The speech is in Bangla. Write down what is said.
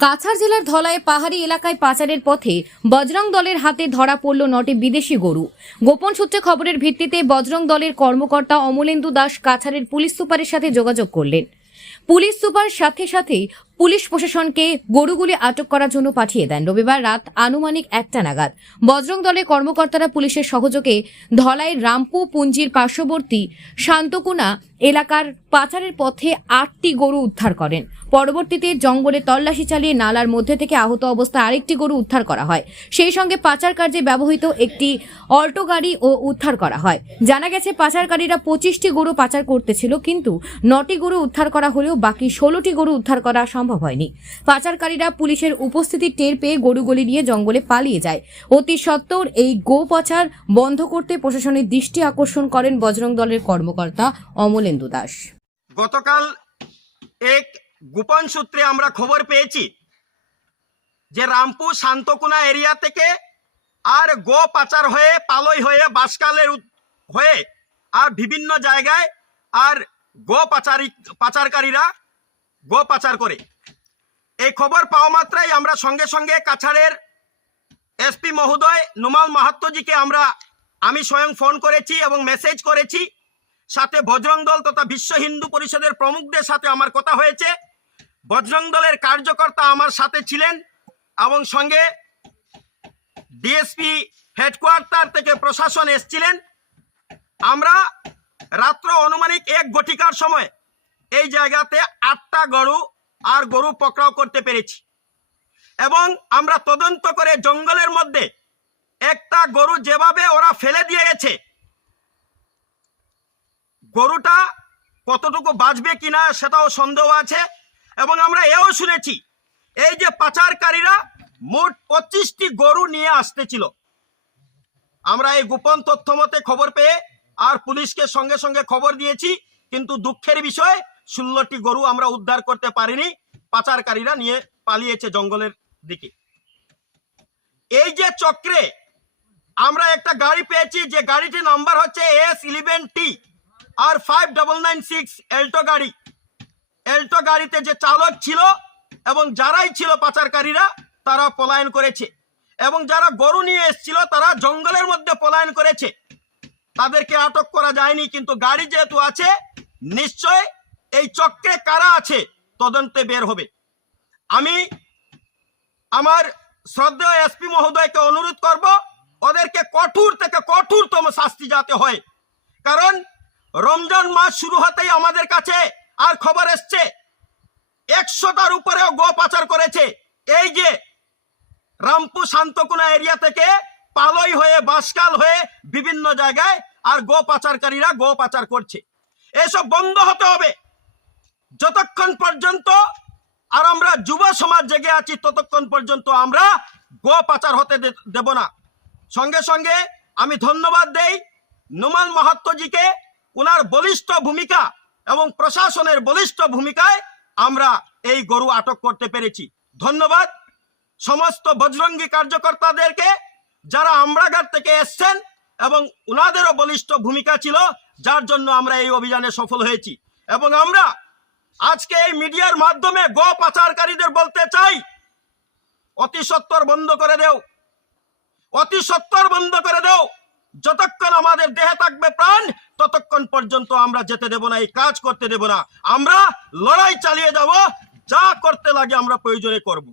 কাছাড় জেলার ধলায় পাহাড়ি এলাকায় পাচারের পথে বজরং দলের হাতে ধরা পড়ল নটি বিদেশি গরু। গোপন সূত্রে খবরের ভিত্তিতে বজরং দলের কর্মকর্তা অমলেন্দু দাস কাছাড়ের পুলিশ সুপারের সাথে যোগাযোগ করলেন। পুলিশ সুপার সাথে সাথেই পুলিশ প্রশাসনকে গরুগুলি আটক করার জন্য পাঠিয়ে দেন। রবিবার রাত আনুমানিক একটা নাগাদ বজরং দলের কর্মকর্তারা পুলিশের সহযোগে ধলাই রামপু পুঞ্জির পার্শ্ববর্তী শান্তকুনা এলাকার পাচারের পথে আটটি গরু উদ্ধার করেন। পরবর্তীতে জঙ্গলে তল্লাশি চালিয়ে নালার মধ্যে থেকে আহত অবস্থায় আরেকটি গরু উদ্ধার করা হয়। সেই সঙ্গে পাচার কার্যে ব্যবহৃত একটি অল্টো গাড়ি ও উদ্ধার করা হয়। জানা গেছে, পাচারকারীরা পঁচিশটি গরু পাচার করতেছিল, কিন্তু নটি গরু উদ্ধার করা হলেও বাকি ষোলোটি গরু উদ্ধার করা সম্ভব হয়নি। পাচারকারীরা পুলিশের উপস্থিতি টের পেয়ে গরুগুলি নিয়ে জঙ্গলে পালিয়ে যায়। অতি সত্ত্বর এই গো পাচার বন্ধ করতে প্রশাসনের দৃষ্টি আকর্ষণ করেন বজরং দলের কর্মকর্তা অমলেন্দু দাস। গতকাল এক গোপন সূত্রে আমরা খবর পেয়েছি যে রামপুর শান্তকুনা এরিয়া থেকে আর গো পাচার হয়ে, পালই হয়ে, বাসকালের হয়ে আর বিভিন্ন জায়গায় আর গো পাচারি পাচারকারীরা গো পাচার করে। এই খবর পাওয়া মাত্রাই আমরা সঙ্গে সঙ্গে কাছাড়ের এসপি মহোদয় নুমাল মাহাত্মজিকে আমরা, আমি স্বয়ং ফোন করেছি এবং মেসেজ করেছি। সাথে বজরং দল তথা বিশ্ব হিন্দু পরিষদের প্রমুখদের সাথে আমার কথা হয়েছে। বজরং দলের কার্যকর্তা আমার সাথে ছিলেন এবং সঙ্গে ডিএসপি হেডকোয়ার্টার থেকে প্রশাসন এসছিলেন। আমরা রাত্র অনুমানিক এক ঘটিকার সময় এই জায়গাতে আটটা গরু আর গরু পকড়াও করতে পেরেছি। এবং আমরা তদন্ত করে জঙ্গলের মধ্যে একটা গরু যেভাবে ওরা ফেলে দিয়ে গেছে, গরুটা কতটুকু বাঁচবে কিনা সেটাও সন্দেহ আছে। এবং আমরা এও শুনেছি, এই যে পাচারকারীরা মোট পঁচিশটি গরু নিয়ে আসতেছিল। আমরা এই গোপন তথ্য মতে খবর পেয়ে আর পুলিশকে সঙ্গে সঙ্গে খবর দিয়েছি, কিন্তু দুঃখের বিষয় ষোলোটি গরু আমরা উদ্ধার করতে পারিনি, পাচারকারীরা নিয়ে পালিয়েছে জঙ্গলের দিকে। এই যে চক্রে আমরা একটা গাড়ি পেয়েছি, যে গাড়িটির নাম্বার হচ্ছে S eleven T R five double nine six Alto গাড়ি। এল্টো গাড়িতে যে চালক ছিল এবং যারাই ছিল পাচারকারীরা, তারা পলায়ন করেছে। এবং যারা গরু নিয়ে এসেছিল, তারা জঙ্গলের মধ্যে পলায়ন করেছে। তাদেরকে আটক করা যায়নি, কিন্তু গাড়ি যেহেতু আছে, নিশ্চয় এই চক্রে কারা আছে তদন্তে বের হবে। আমি আমার শ্রদ্ধেয় এসপি মহোদয়কে অনুরোধ করব, ওদেরকে কঠোর থেকে কঠোরতম শাস্তি যাতে হয়। কারণ রমজান মাস শুরু হতেই আমাদের কাছে আর খবর এসছে, একশোটার উপরেও গো পাচার করেছে। এই যে রামপুর শান্তকুনা এরিয়া থেকে পালই হয়ে, বাসকাল হয়ে বিভিন্ন জায়গায় আর গো পাচারকারীরা গো পাচার করছে। এসব বন্ধ হতে হবে। যতক্ষণ পর্যন্ত আর আমরা যুব সমাজ জেগে আছি, ততক্ষণ পর্যন্ত আমরা গো পাচার হতে দেব না। সঙ্গে সঙ্গে আমি ধন্যবাদ দেই নুমান মাহাত্মজিকে ওনার বলিষ্ঠ ভূমিকা এবং প্রশাসনের বলিষ্ঠ ভূমিকায় আমরা এই গরু আটক করতে পেরেছি। ধন্যবাদ সমস্ত বজরঙ্গী কার্যকর্তাদেরকে যারা আমরাঘাট থেকে এসছেন এবং ওনাদেরও বলিষ্ঠ ভূমিকা ছিল, যার জন্য আমরা এই অভিযানে সফল হয়েছি। এবং আমরা আজকে এই মিডিয়ার মাধ্যমে গো পাচারকারীদের বলতে চাই, অতি সত্তর বন্ধ করে দেও। অতি সত্তর বন্ধ করে দেও। যতক্ষণ আমাদের দেহে থাকবে প্রাণ, ততক্ষণ পর্যন্ত আমরা যেতে দেব না, এই কাজ করতে দেব না। আমরা লড়াই চালিয়ে যাব, যা করতে লাগে আমরা প্রয়োজনে করব।